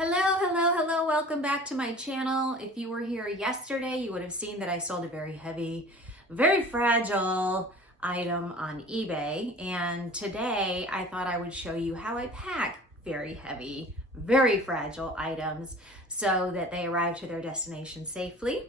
Hello, welcome back to my channel. If you were here yesterday, you would have seen that I sold a very heavy, very fragile item on eBay. And today I thought I would show you how I pack very heavy, very fragile items so that they arrive to their destination safely.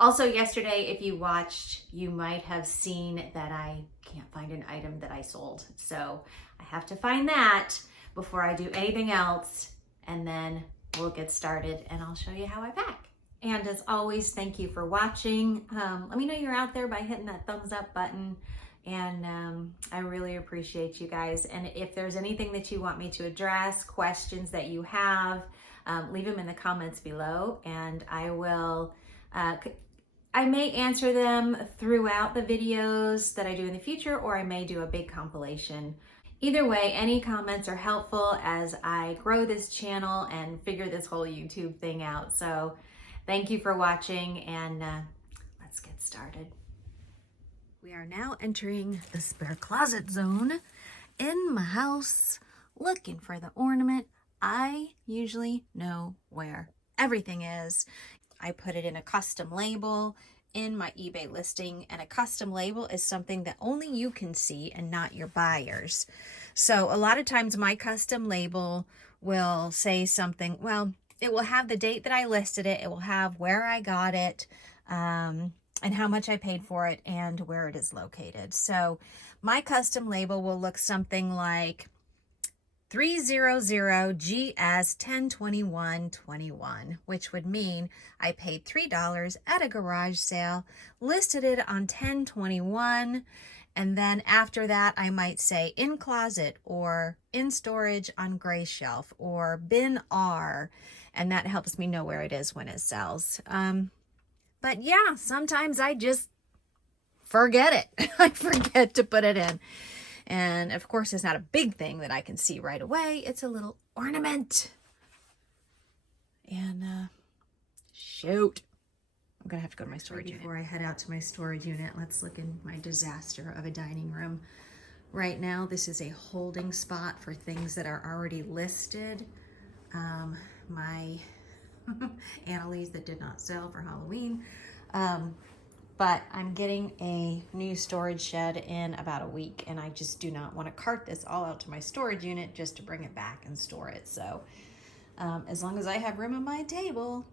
Also yesterday, if you watched, you might have seen that I can't find an item that I sold. So I have to find that before I do anything else. And then we'll get started and I'll show you how I pack. And as always, thank you for watching. Let me know you're out there by hitting that thumbs up button. And I really appreciate you guys. And if there's anything that you want me to address, questions that you have, leave them in the comments below and I will, I may answer them throughout the videos that I do in the future, or I may do a big compilation. Either way, any comments are helpful as I grow this channel and figure this whole YouTube thing out. So thank you for watching and let's get started. We are now entering the spare closet zone in my house, looking for the ornament. I usually know where everything is. I put it in a custom label in my eBay listing, and a custom label is something that only you can see and not your buyers. So a lot of times my custom label will say something, well, it will have the date that I listed it, it will have where I got it, and how much I paid for it and where it is located. So my custom label will look something like 300 GS 102121, which would mean I paid $3 at a garage sale, listed it on 1021, and then after that I might say in closet or in storage on gray shelf or bin R, and that helps me know where it is when it sells. But yeah, sometimes I just forget it. I forget to put it in. And of course, it's not a big thing that I can see right away. It's a little ornament. And shoot, I'm gonna have to go to my storage unit. Before I head out to my storage unit, let's look in my disaster of a dining room. Right now, this is a holding spot for things that are already listed. My Annalise that did not sell for Halloween. But I'm getting a new storage shed in about a week, and I just do not want to cart this all out to my storage unit just to bring it back and store it. So as long as I have room on my table,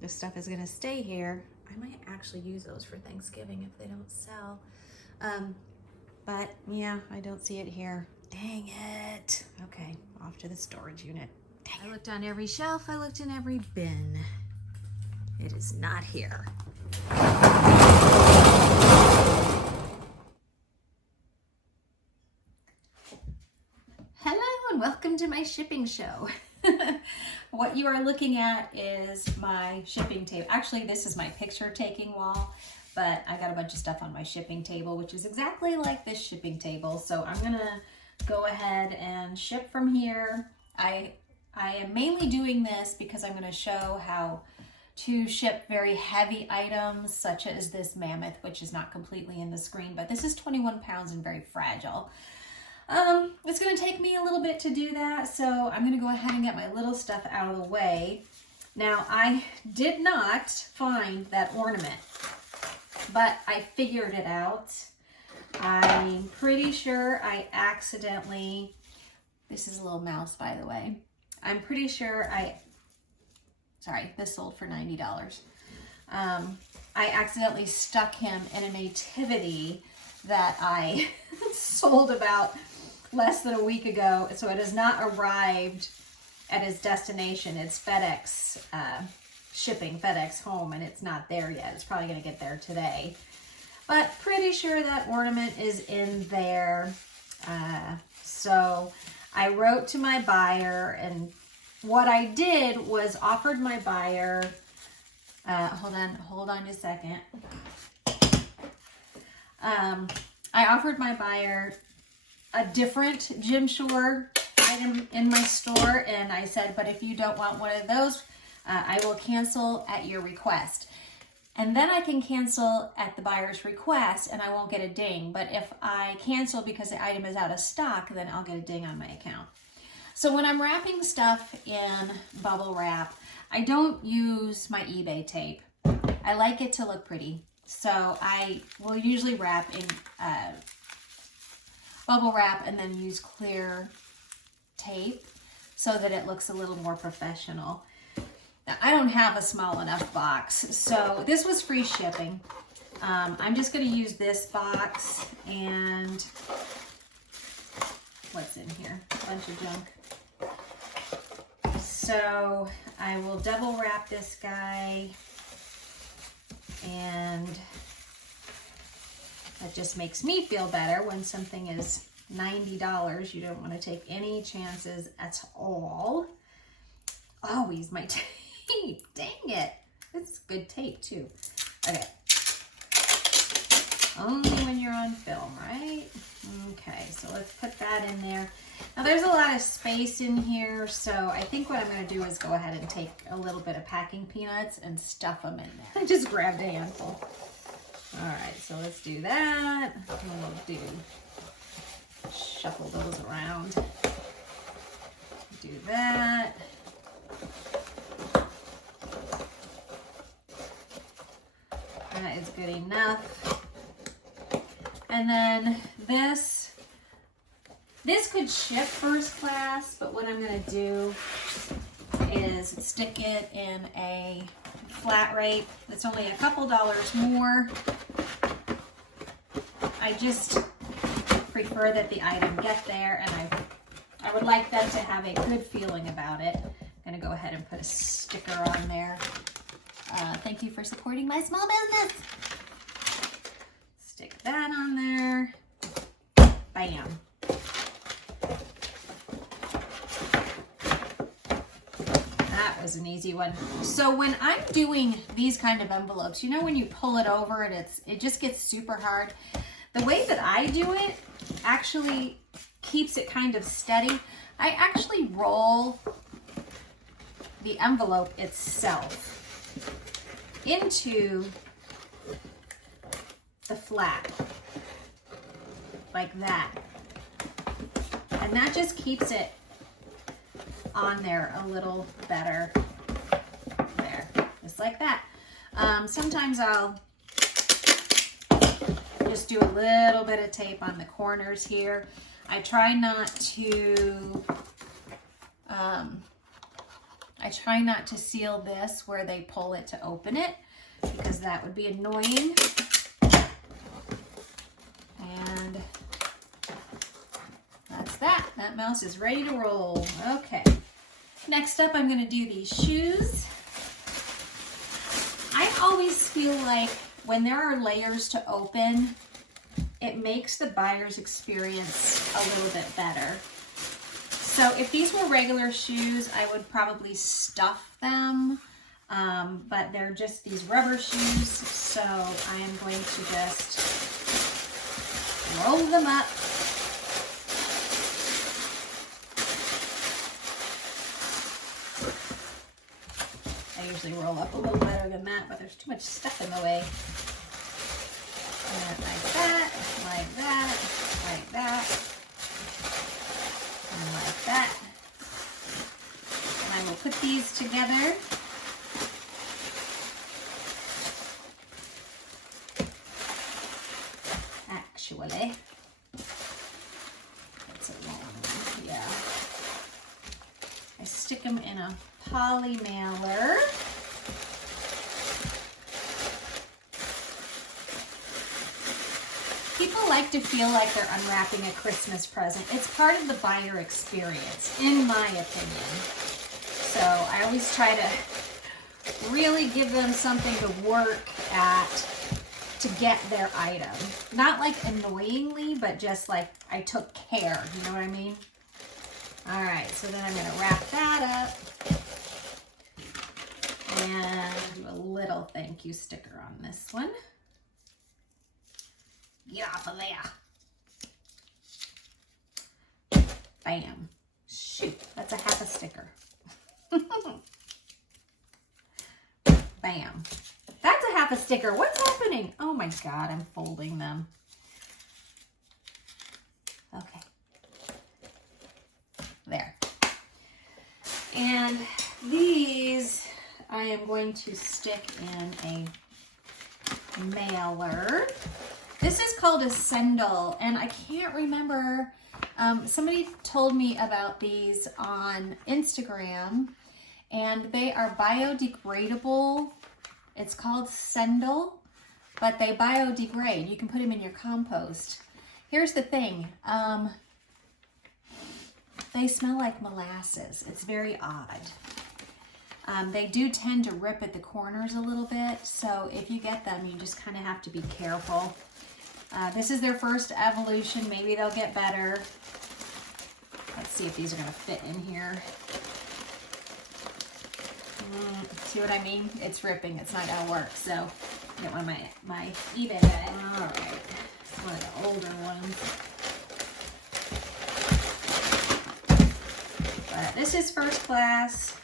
this stuff is going to stay here. I might actually use those for Thanksgiving if they don't sell. But yeah, I don't see it here. Dang it. Okay, off to the storage unit. Dang it. I looked on every shelf. I looked in every bin. It is not here. Hello and welcome to my shipping show. What you are looking at is my shipping table. Actually, this is my picture taking wall, but I got a bunch of stuff on my shipping table, which is exactly like this shipping table. So I'm gonna go ahead and ship from here. I am mainly doing this because I'm gonna show how to ship very heavy items such as this mammoth, which is not completely in the screen, but this is 21 pounds and very fragile. It's going to take me a little bit to do that, so I'm going to go ahead and get my little stuff out of the way. Now, I did not find that ornament, but I figured it out. I'm pretty sure I accidentally, this is a little mouse, by the way. I'm pretty sure sorry, this sold for $90. I accidentally stuck him in a nativity that I sold about less than a week ago. So it has not arrived at his destination. It's FedEx shipping, FedEx home, and it's not there yet. It's probably going to get there today. But pretty sure that ornament is in there. So I wrote to my buyer, and what I did was offered my buyer, hold on just a second. I offered my buyer a different Jim Shore item in my store, and I said, but if you don't want one of those, I will cancel at your request. And then I can cancel at the buyer's request and I won't get a ding. But if I cancel because the item is out of stock, then I'll get a ding on my account. So when I'm wrapping stuff in bubble wrap, I don't use my eBay tape. I like it to look pretty. So I will usually wrap in bubble wrap and then use clear tape so that it looks a little more professional. Now, I don't have a small enough box, so this was free shipping. I'm just going to use this box and what's in here? A bunch of junk. So I will double wrap this guy, and that just makes me feel better when something is $90. You don't want to take any chances at all. Always my tape. Dang it. It's good tape too. Okay. Only when you're on film, right? Okay, so let's put that in there. Now there's a lot of space in here, so I think what I'm going to do is go ahead and take a little bit of packing peanuts and stuff them in there. I just grabbed a handful. All right, so let's do that. We'll shuffle those around. Do that. That is good enough. And then this could ship first class, but what I'm going to do is stick it in a flat rate. It's only a couple dollars more. I just prefer that the item get there, and I would like them to have a good feeling about it. I'm going to go ahead and put a sticker on there. Thank you for supporting my small business. Stick that on there. Bam. That was an easy one. So when I'm doing these kind of envelopes, you know when you pull it over and it just gets super hard? The way that I do it actually keeps it kind of steady. I actually roll the envelope itself into the flat like that, and that just keeps it on there a little better. There, just like that. Sometimes I'll just do a little bit of tape on the corners here. I try not to seal this where they pull it to open it, because that would be annoying. And that's that. That mouse is ready to roll. Okay. Next up, I'm going to do these shoes. I always feel like when there are layers to open, it makes the buyer's experience a little bit better. So if these were regular shoes, I would probably stuff them, but they're just these rubber shoes, so I am going to just roll them up. I usually roll up a little better than that, but there's too much stuff in the way. And like that, like that, like that. And like that. And I will put these together. Actually, that's a long one, yeah. I stick them in a poly mailer. People like to feel like they're unwrapping a Christmas present. It's part of the buyer experience, in my opinion. So I always try to really give them something to work at to get their item. Not like annoyingly, but just like I took care, you know what I mean? All right, so then I'm gonna wrap that up and do a little thank you sticker on this one. Get off of there. Bam. Shoot, that's a half a sticker. Bam. That's a half a sticker. What's happening? Oh my God, I'm folding them. Okay. There. And these I am going to stick in a mailer. This is called a sendal, and I can't remember. Somebody told me about these on Instagram, and they are biodegradable. It's called sendal, but they biodegrade. You can put them in your compost. Here's the thing. They smell like molasses. It's very odd. They do tend to rip at the corners a little bit, so if you get them, you just kind of have to be careful. This is their first evolution. Maybe they'll get better. Let's see if these are going to fit in here. See what I mean? It's ripping. It's not going to work. So, get one of my eBay bag. All right. One of the older ones. But this is first class.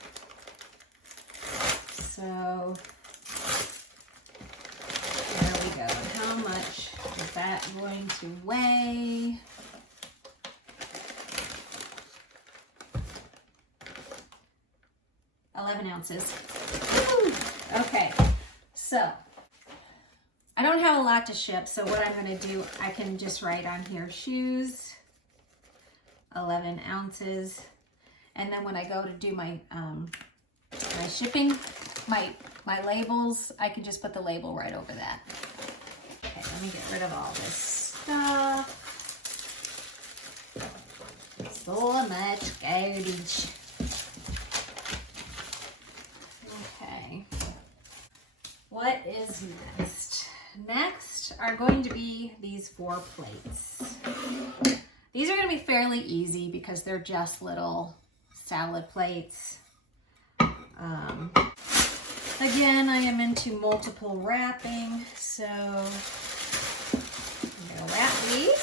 So, there we go. How much is that going to weigh? Ounces. Woo! Okay, so I don't have a lot to ship, so what I'm going to do, I can just write on here shoes, 11 ounces, and then when I go to do my my shipping, my labels, I can just put the label right over that. Okay, let me get rid of all this stuff. So much garbage. What is next? Next are going to be these 4 plates. These are going to be fairly easy because they're just little salad plates. Again, I am into multiple wrapping, so I'm going to wrap these.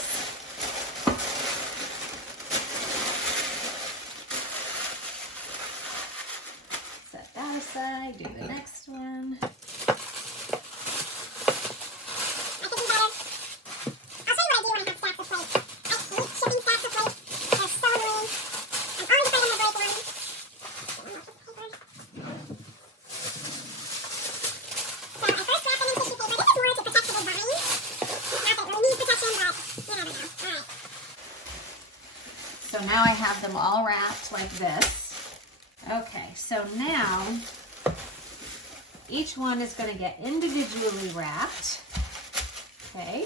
Set that aside, do the next one. So now I have them all wrapped like this. Okay, so now each one is going to get individually wrapped. Okay.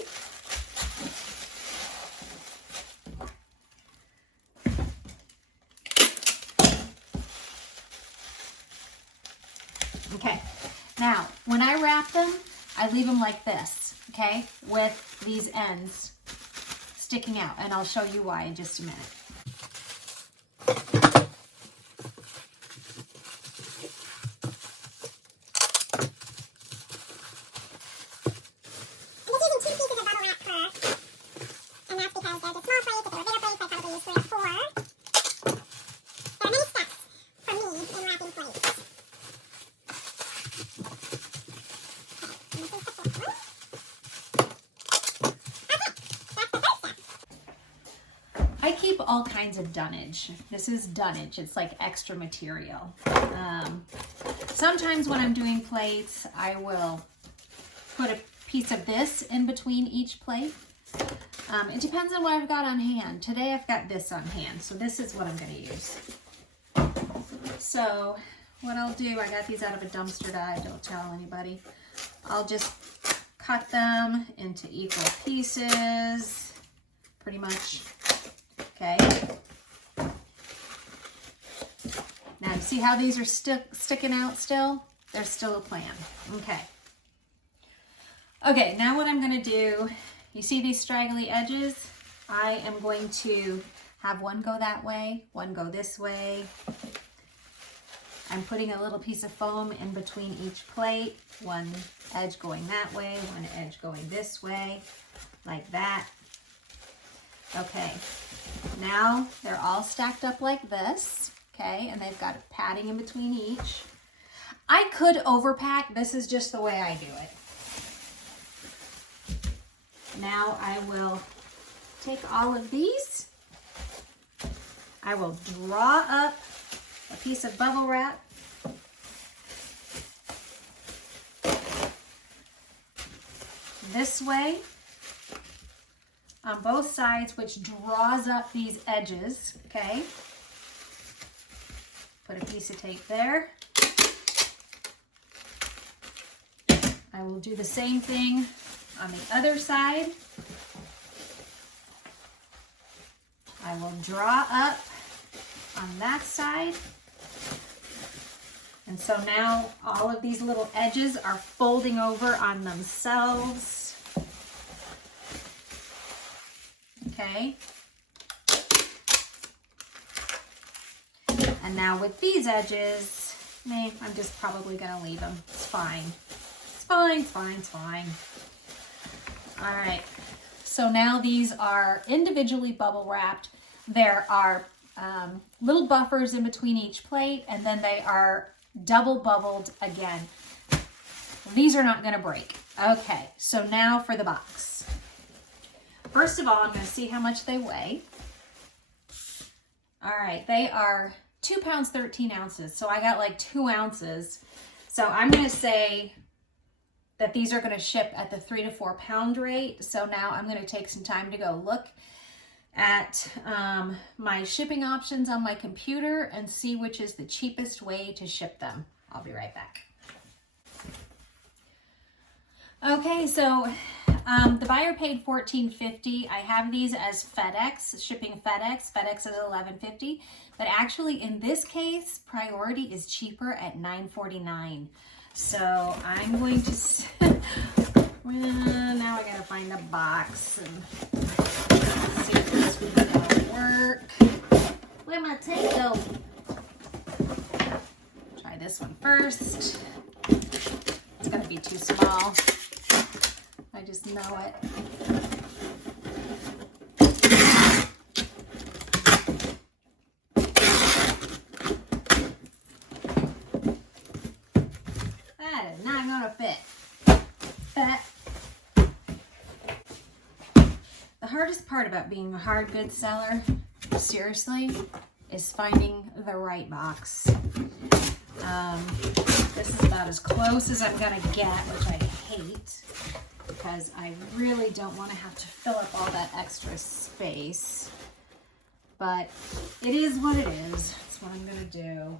Okay, now when I wrap them, I leave them like this, okay, with these ends sticking out, and I'll show you why in just a minute. I keep all kinds of dunnage. This is dunnage. It's like extra material. Sometimes when I'm doing plates, I will put a piece of this in between each plate. It depends on what I've got on hand. Today I've got this on hand, so this is what I'm going to use. So what I'll do, I got these out of a dumpster dive, don't tell anybody. I'll just cut them into equal pieces, pretty much. Okay. Now you see how these are sticking out still? There's still a plan. Okay. Okay, now what I'm going to do, you see these straggly edges? I am going to have one go that way, one go this way. I'm putting a little piece of foam in between each plate, one edge going that way, one edge going this way, like that. Okay, now they're all stacked up like this, okay, and they've got padding in between each. I could overpack, this is just the way I do it. Now I will take all of these, I will draw up a piece of bubble wrap. This way on both sides, which draws up these edges, okay? Put a piece of tape there. I will do the same thing on the other side. I will draw up on that side. And so now all of these little edges are folding over on themselves. Okay. And now with these edges, I'm just probably gonna leave them. It's fine. It's fine, it's fine, it's fine. All right. So now these are individually bubble wrapped. There are little buffers in between each plate, and then they are double bubbled again. These are not going to break. Okay, so now for the box. First of all, I'm going to see how much they weigh. All right, they are 2 pounds, 13 ounces. So I got like 2 ounces. So I'm going to say that these are going to ship at the 3 to 4 pound rate. So now I'm going to take some time to go look at my shipping options on my computer and see which is the cheapest way to ship them. I'll be right back. Okay, so the buyer paid $14.50. I have these as FedEx, shipping FedEx. FedEx is $11.50, but actually in this case, Priority is cheaper at $9.49. So I'm going to, well, now I gotta find a box and see if this will work. Where'd my tape go? Try this one first. It's gonna be too small. I just know it. That is not gonna fit. The hardest part about being a hard goods seller, seriously, is finding the right box. This is about as close as I'm gonna get, which I hate, because I really don't want to have to fill up all that extra space. But it is what it is. That's what I'm gonna do.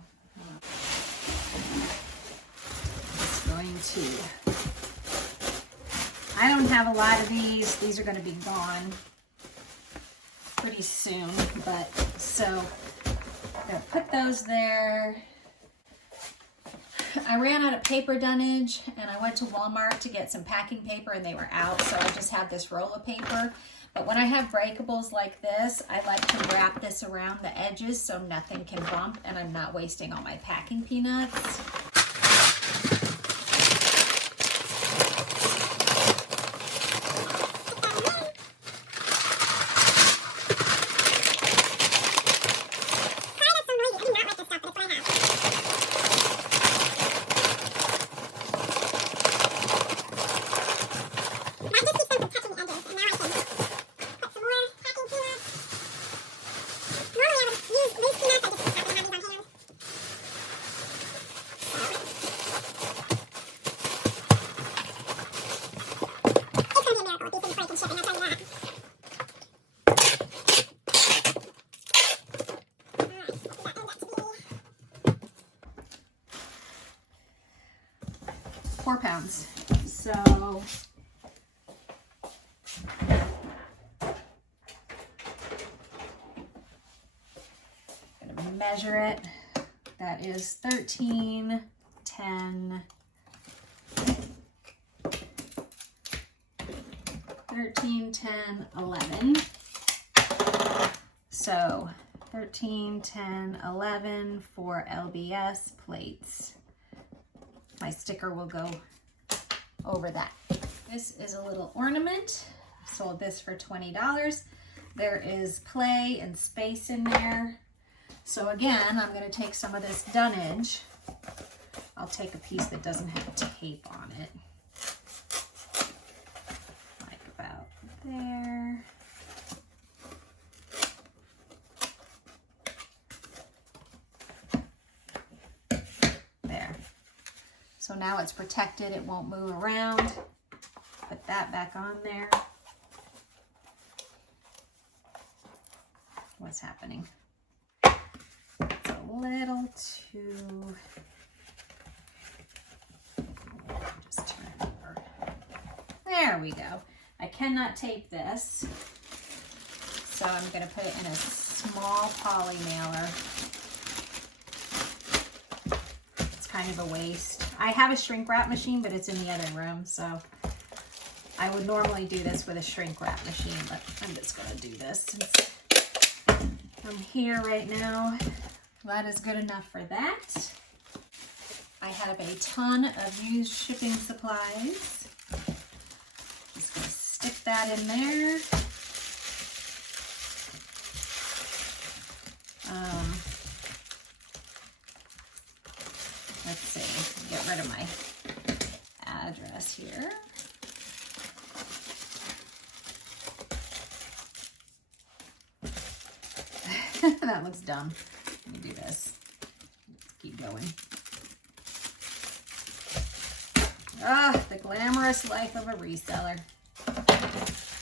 It's going to, I don't have a lot of these. These are going to be gone pretty soon, but so I'm going to put those there. I ran out of paper dunnage and I went to Walmart to get some packing paper and they were out, so I just have this roll of paper. But when I have breakables like this, I like to wrap this around the edges so nothing can bump and I'm not wasting all my packing peanuts. £4. So I'm gonna measure it. That is 13, 10, 13, 10, 11. So 13, 10, 11 for LBS plates. My sticker will go over that. This is a little ornament. Sold this for $20. There is play and space in there. So again, I'm going to take some of this dunnage. I'll take a piece that doesn't have tape on it. Like about there. So now it's protected, it won't move around. Put that back on there. What's happening? It's a little too... Just turn it over. There we go. I cannot tape this, so I'm going to put it in a small poly mailer. It's kind of a waste. I have a shrink wrap machine, but it's in the other room, so I would normally do this with a shrink wrap machine, but I'm just going to do this since I'm here right now. That is good enough for that. I have a ton of used shipping supplies. Just going to stick that in there. Let's see, get rid of my address here. That looks dumb. Let me do this. Let's keep going. Ah, the glamorous life of a reseller.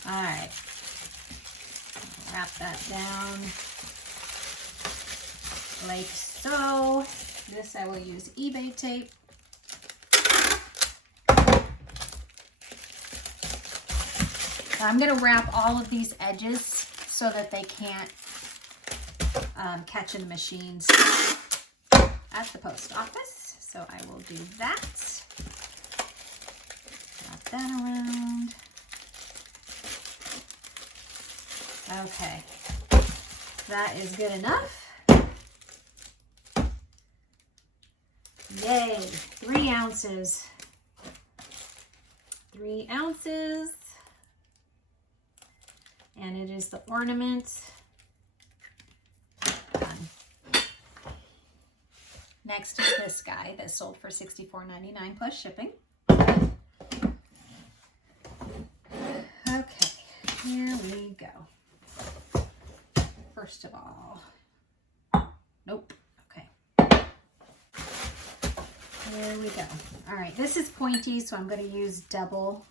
All right. Wrap that down like so. This I will use eBay tape. I'm going to wrap all of these edges so that they can't catch in the machines at the post office. So I will do that. Wrap that around. Okay, that is good enough. Yay, 3 ounces. 3 ounces. And it is the ornament. Done. Next is this guy that sold for $64.99 plus shipping. Okay, here we go. First of all, nope. There we go. All right, this is pointy, so I'm going to use double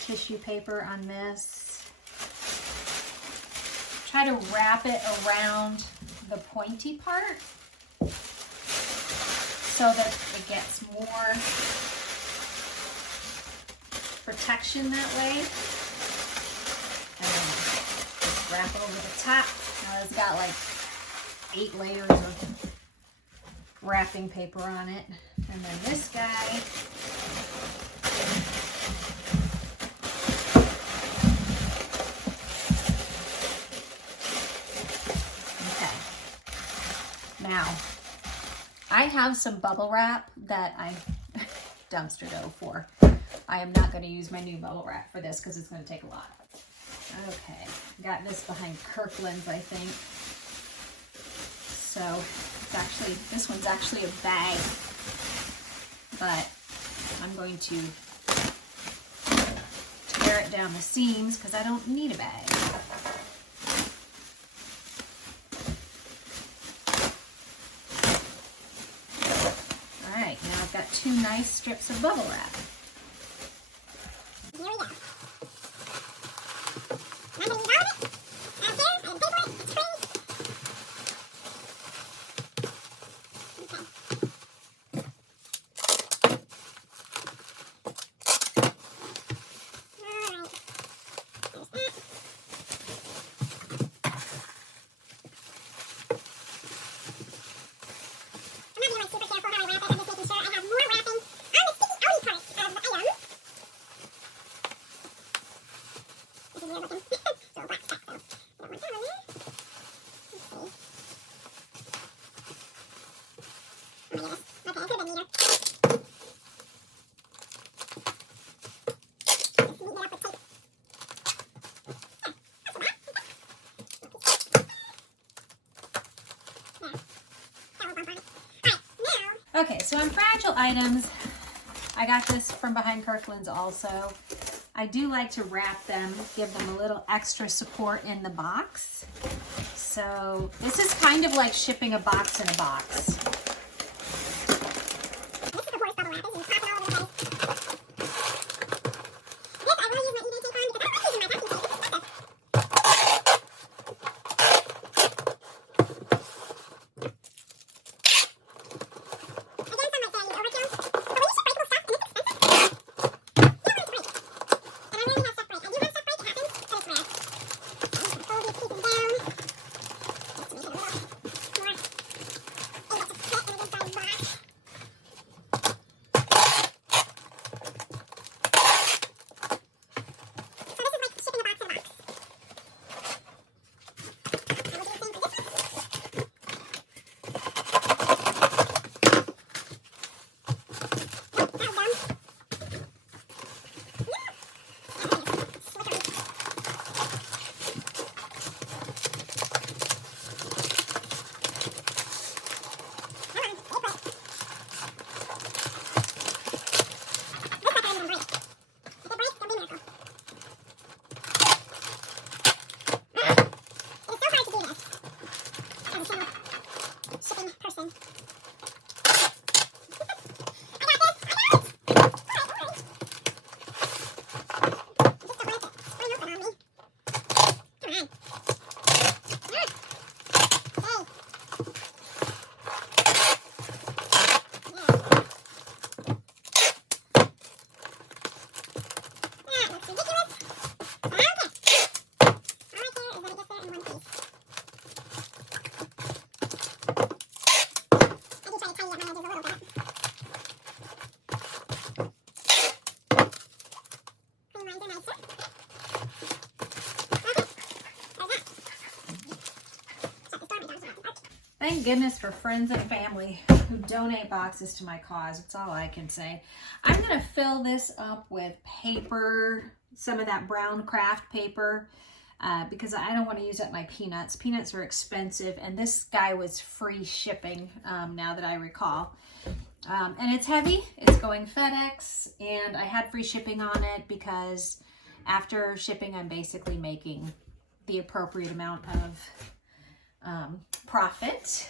tissue paper on this. Try to wrap it around the pointy part so that it gets more protection that way. And then just wrap it over the top. Now it's got like 8 layers of wrapping paper on it. And then this guy, okay. Now, I have some bubble wrap that I dumpster dove for. I am not going to use my new bubble wrap for this because it's going to take a lot. Okay, got this behind Kirkland's, I think. So it's actually, this one's actually a bag, but I'm going to tear it down the seams because I don't need a bag. All right, now I've got 2 nice strips of bubble wrap. Here we go. I'm going to use all of it. I don't care. I have paid for it. It's free. Okay, so on fragile items, I got this from behind Kirkland's also. I do like to wrap them, give them a little extra support in the box. So this is kind of like shipping a box in a box. Thank goodness for friends and family who donate boxes to my cause. That's all I can say. I'm going to fill this up with paper, some of that brown craft paper, because I don't want to use up my peanuts. Peanuts are expensive, and this guy was free shipping, now that I recall. And it's heavy. It's going FedEx, and I had free shipping on it because after shipping, I'm basically making the appropriate amount of profit.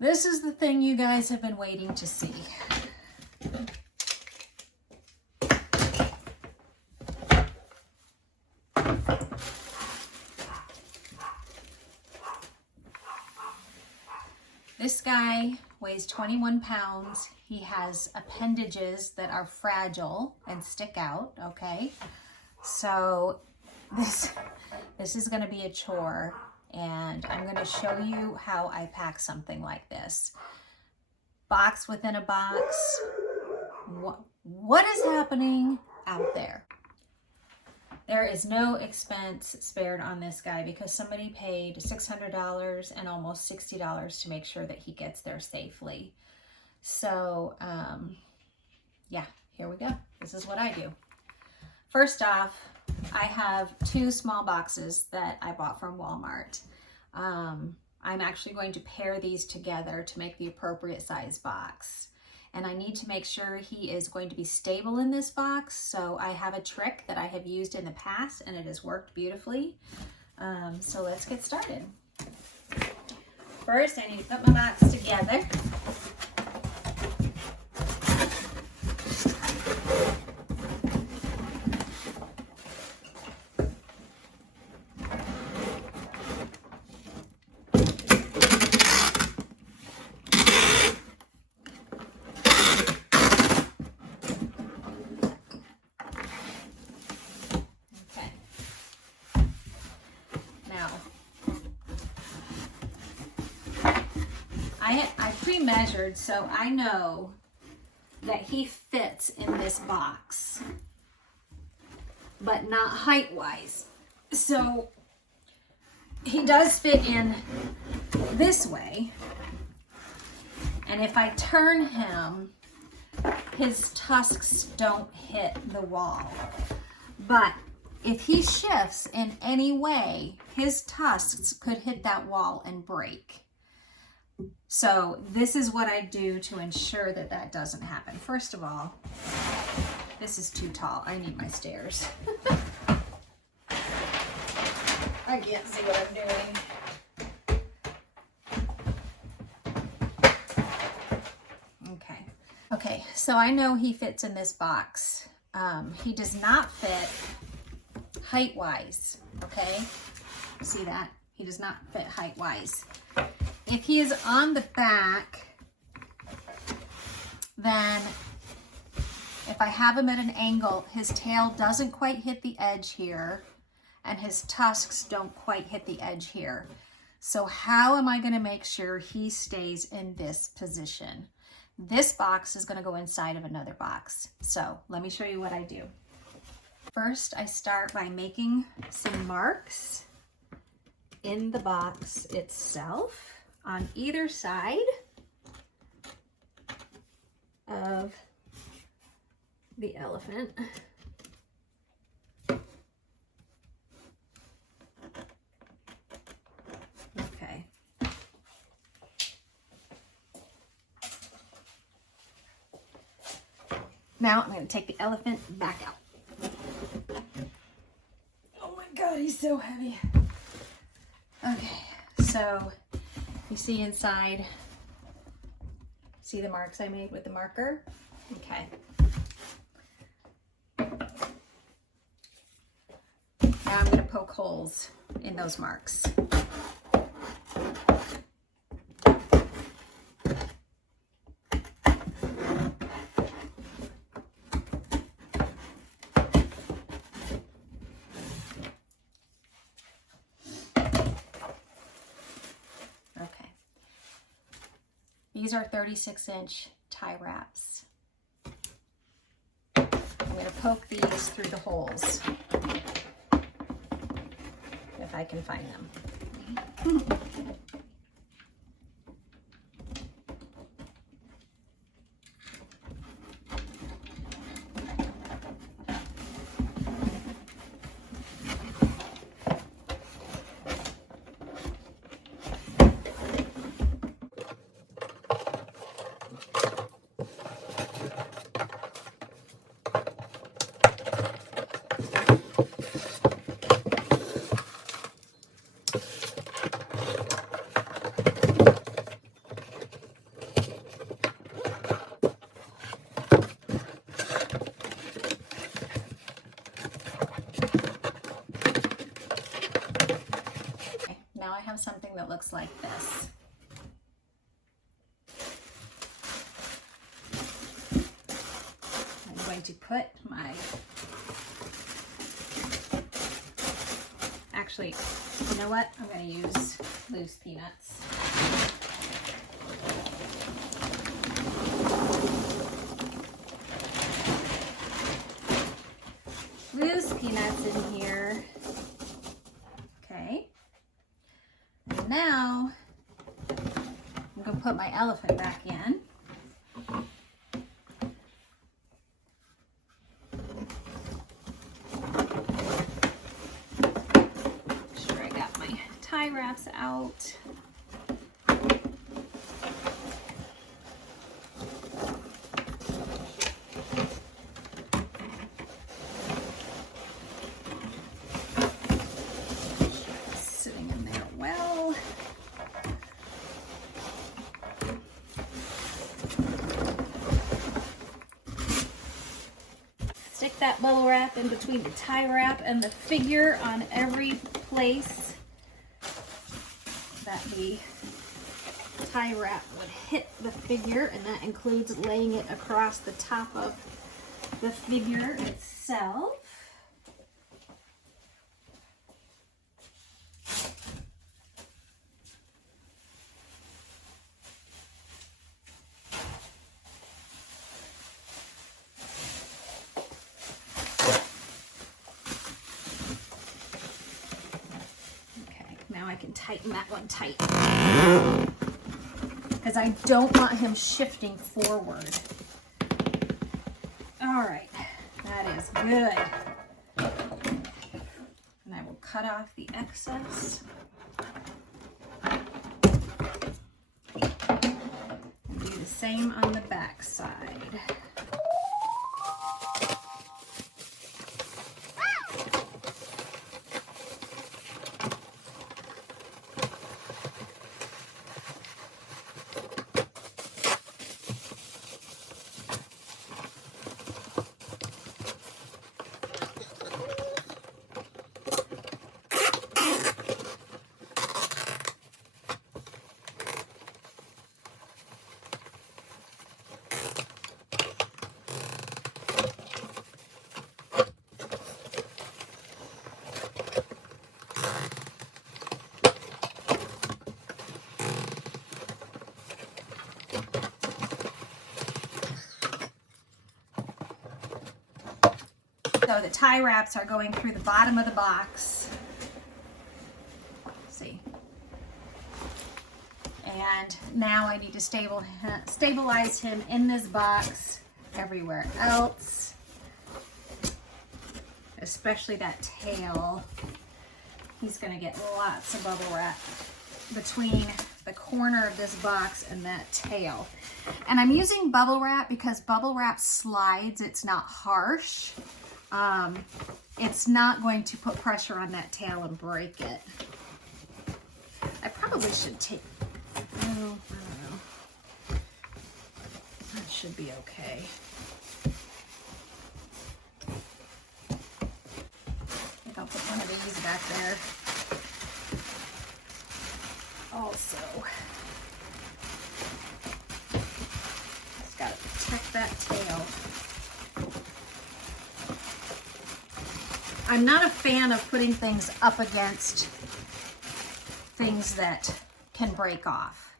This is the thing you guys have been waiting to see. This guy weighs 21 pounds. He has appendages that are fragile and stick out, okay? So this is going to be a chore, and I'm going to show you how I pack something like this. Box within a box. What is happening out there? There is no expense spared on this guy because somebody paid $600 and almost $60 to make sure that he gets there safely. So, yeah, here we go. This is what I do. First off, I have two small boxes that I bought from Walmart. I'm actually going to pair these together to make the appropriate size box. And I need to make sure he is going to be stable in this box. So I have a trick that I have used in the past and it has worked beautifully. So let's get started. First, I need to put my box together. I pre-measured, so I know that he fits in this box, but not height-wise. So he does fit in this way, and if I turn him, his tusks don't hit the wall. But if he shifts in any way, his tusks could hit that wall and break. So this is what I do to ensure that that doesn't happen. First of all, this is too tall. I need my stairs. I can't see what I'm doing. Okay, so I know he fits in this box. He does not fit height-wise, okay? See that? He does not fit height-wise. If he is on the back, then if I have him at an angle, his tail doesn't quite hit the edge here, and his tusks don't quite hit the edge here. So how am I going to make sure he stays in this position? This box is going to go inside of another box. So let me show you what I do. First, I start by making some marks in the box itself on either side of the elephant. Okay. Now I'm going to take the elephant back out. Oh my God, he's so heavy. Okay, so you see inside, see the marks I made with the marker? Okay. Now I'm going to poke holes in those marks. These are 36-inch tie wraps. I'm going to poke these through the holes, if I can find them. Now I have something that looks like this. I'm going to put my, actually, you know what? I'm going to use loose peanuts. Loose peanuts in here. Okay. Now, I'm going to put my elephant back in. Make sure I got my tie wraps out. Stick that bubble wrap in between the tie wrap and the figure on every place that the tie wrap would hit the figure, and that includes laying it across the top of the figure itself. tighten that one tight. Because I don't want him shifting forward. All right, that is good. And I will cut off the excess. And do the same on the back side. So the tie wraps are going through the bottom of the box. See. And now I need to stabilize him in this box everywhere else, especially that tail. He's going to get lots of bubble wrap between the corner of this box and that tail. And I'm using bubble wrap because bubble wrap slides. It's not harsh. It's not going to put pressure on that tail and break it. I probably should take, I don't know. That should be okay. I think I'll put one of these back there. Also, just gotta protect that tail. I'm not a fan of putting things up against things that can break off.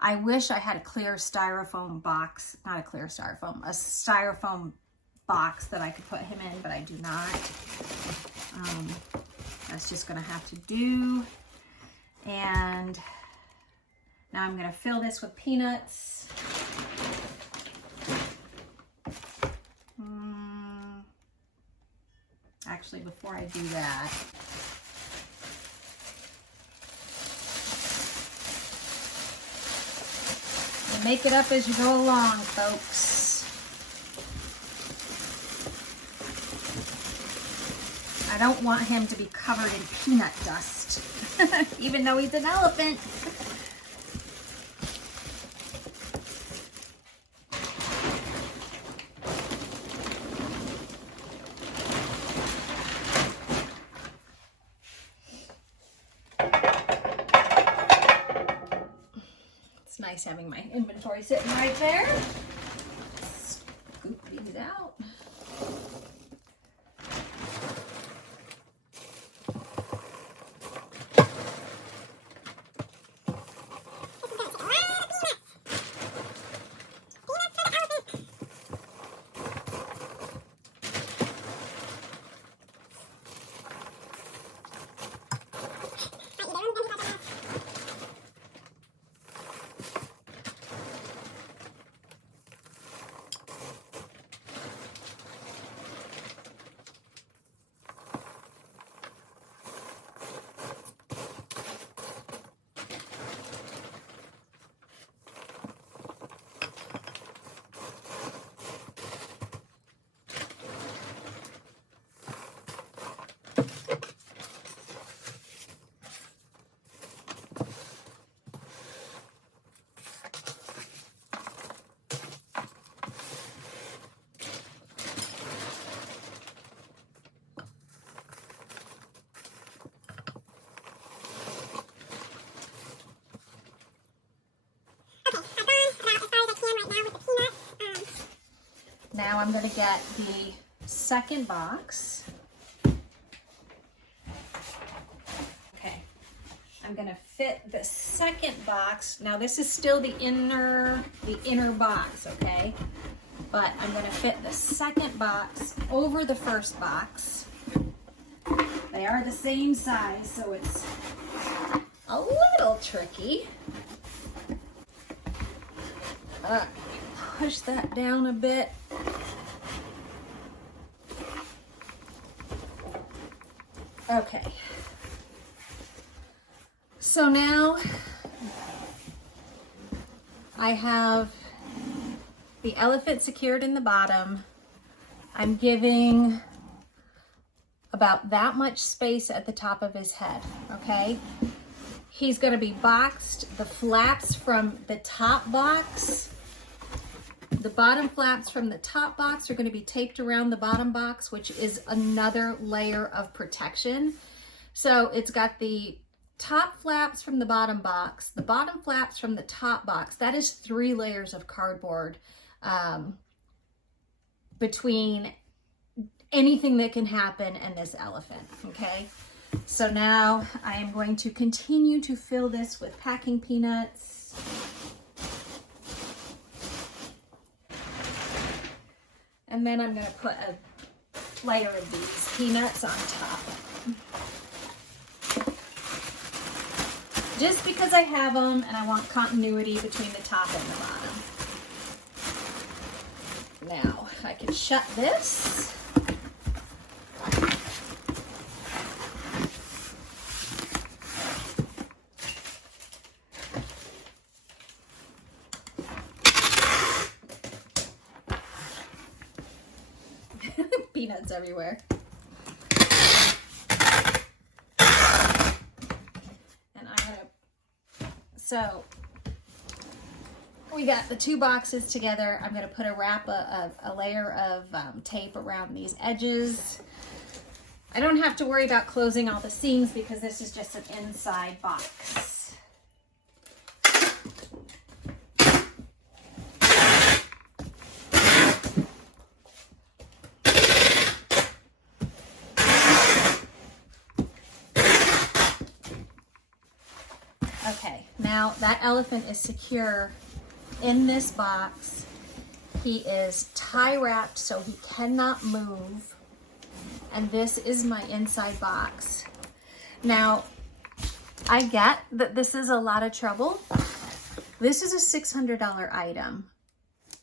I wish I had a clear styrofoam box, not a clear styrofoam, a styrofoam box that I could put him in, but I do not. That's just gonna have to do. And now I'm gonna fill this with peanuts. Actually, before I do that, make it up as you go along, folks. I don't want him to be covered in peanut dust, even though he's an elephant. Nice having my inventory sitting right there. Scoop these out. Now I'm going to get the second box. Okay, I'm going to fit the second box. Now this is still the inner box, okay? But I'm going to fit the second box over the first box. They are the same size, so it's a little tricky. Push that down a bit. Okay. So now I have the elephant secured in the bottom. I'm giving about that much space at the top of his head, okay? He's gonna be boxed. The flaps from the top box, the bottom flaps from the top box are gonna be taped around the bottom box, which is another layer of protection. So it's got the top flaps from the bottom box, the bottom flaps from the top box. That is 3 layers of cardboard between anything that can happen and this elephant, okay? So now I am going to continue to fill this with packing peanuts. And then I'm gonna put a layer of these peanuts on top. Just because I have them and I want continuity between the top and the bottom. Now I can shut this. Peanuts everywhere. And I'm gonna, so we got the 2 boxes together. I'm gonna put a layer of tape around these edges. I don't have to worry about closing all the seams because this is just an inside box. Okay, now that elephant is secure in this box. He is tie wrapped so he cannot move. And this is my inside box. Now, I get that this is a lot of trouble. This is a $600 item.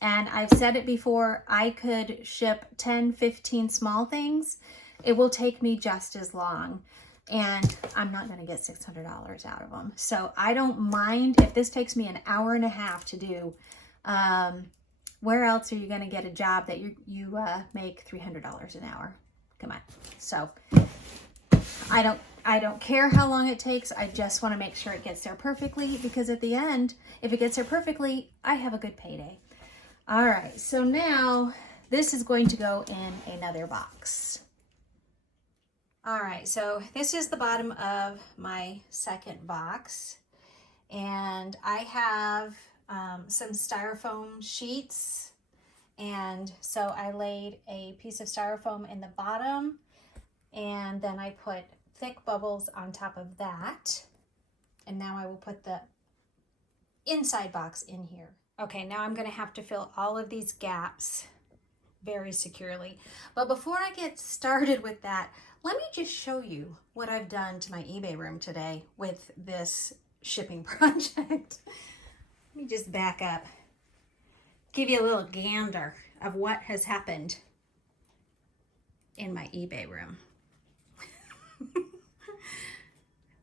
And I've said it before, I could ship 10, 15 small things. It will take me just as long. And I'm not going to get $600 out of them. So I don't mind if this takes me an hour and a half to do. Where else are you going to get a job that you make $300 an hour? Come on. So I don't care how long it takes. I just want to make sure it gets there perfectly, because at the end, if it gets there perfectly, I have a good payday. All right. So now this is going to go in another box. All right, so this is the bottom of my second box, and I have some styrofoam sheets, and so I laid a piece of styrofoam in the bottom, and then I put thick bubbles on top of that, and now I will put the inside box in here. Okay, now I'm gonna have to fill all of these gaps very securely, but before I get started with that, let me just show you what I've done to my eBay room today with this shipping project. Let me just back up, give you a little gander of what has happened in my eBay room.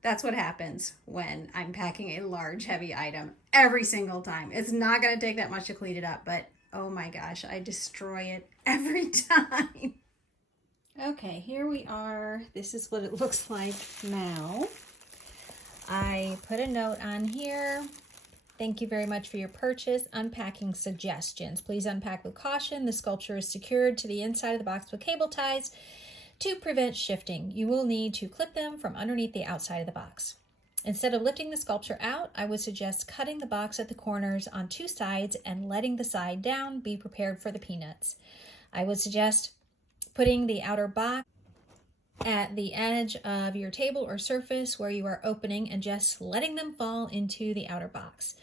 That's what happens when I'm packing a large, heavy item every single time. It's not going to take that much to clean it up, but oh my gosh, I destroy it every time. Okay, here we are. This is what it looks like now. I put a note on here. Thank you very much for your purchase. Unpacking suggestions. Please unpack with caution. The sculpture is secured to the inside of the box with cable ties to prevent shifting. You will need to clip them from underneath the outside of the box. Instead of lifting the sculpture out, I would suggest cutting the box at the corners on 2 sides and letting the side down. Be prepared for the peanuts. I would suggest putting the outer box at the edge of your table or surface where you are opening and just letting them fall into the outer box.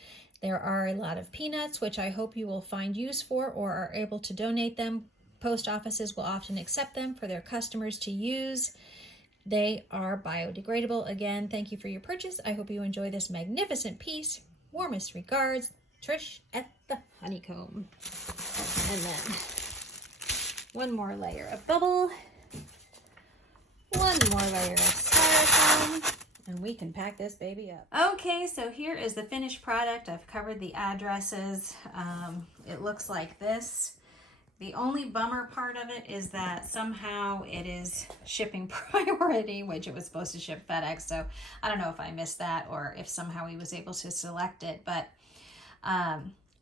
There are a lot of peanuts, which I hope you will find use for or are able to donate them. Post offices will often accept them for their customers to use. They are biodegradable. Again, thank you for your purchase. I hope you enjoy this magnificent piece. Warmest regards, Trish at the Honeycomb. And then one more layer of bubble, one more layer of styrofoam, and we can pack this baby up. Okay, so here is the finished product. I've covered the addresses. It looks like this. The only bummer part of it is that somehow it is shipping priority, which it was supposed to ship FedEx. So I don't know if I missed that or if somehow he was able to select it, but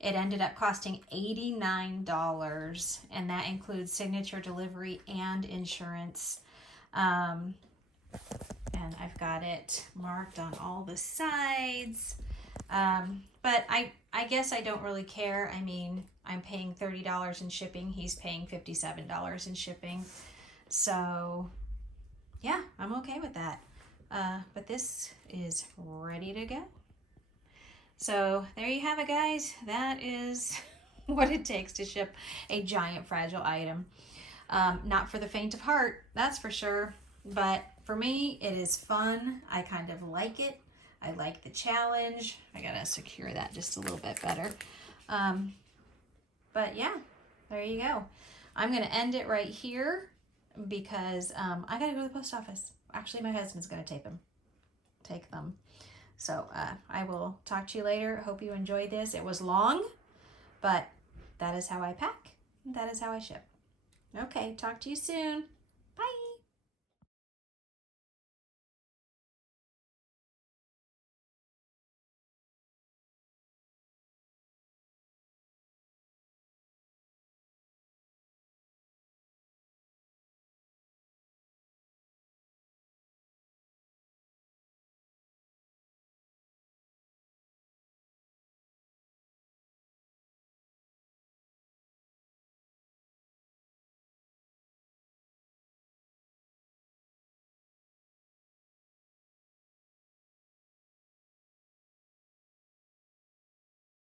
it ended up costing $89, and that includes signature delivery and insurance. And I've got it marked on all the sides. But I guess I don't really care. I mean, I'm paying $30 in shipping. He's paying $57 in shipping. So yeah, I'm okay with that. But this is ready to go. So there you have it, guys. That is what it takes to ship a giant fragile item. Not for the faint of heart, that's for sure. But for me, it is fun. I kind of like it. I like the challenge. I gotta secure that just a little bit better. But yeah, there you go. I'm gonna end it right here because I gotta go to the post office. Actually, my husband's gonna take them. So I will talk to you later. Hope you enjoyed this. It was long, but that is how I pack. That is how I ship. Okay, talk to you soon. Bye.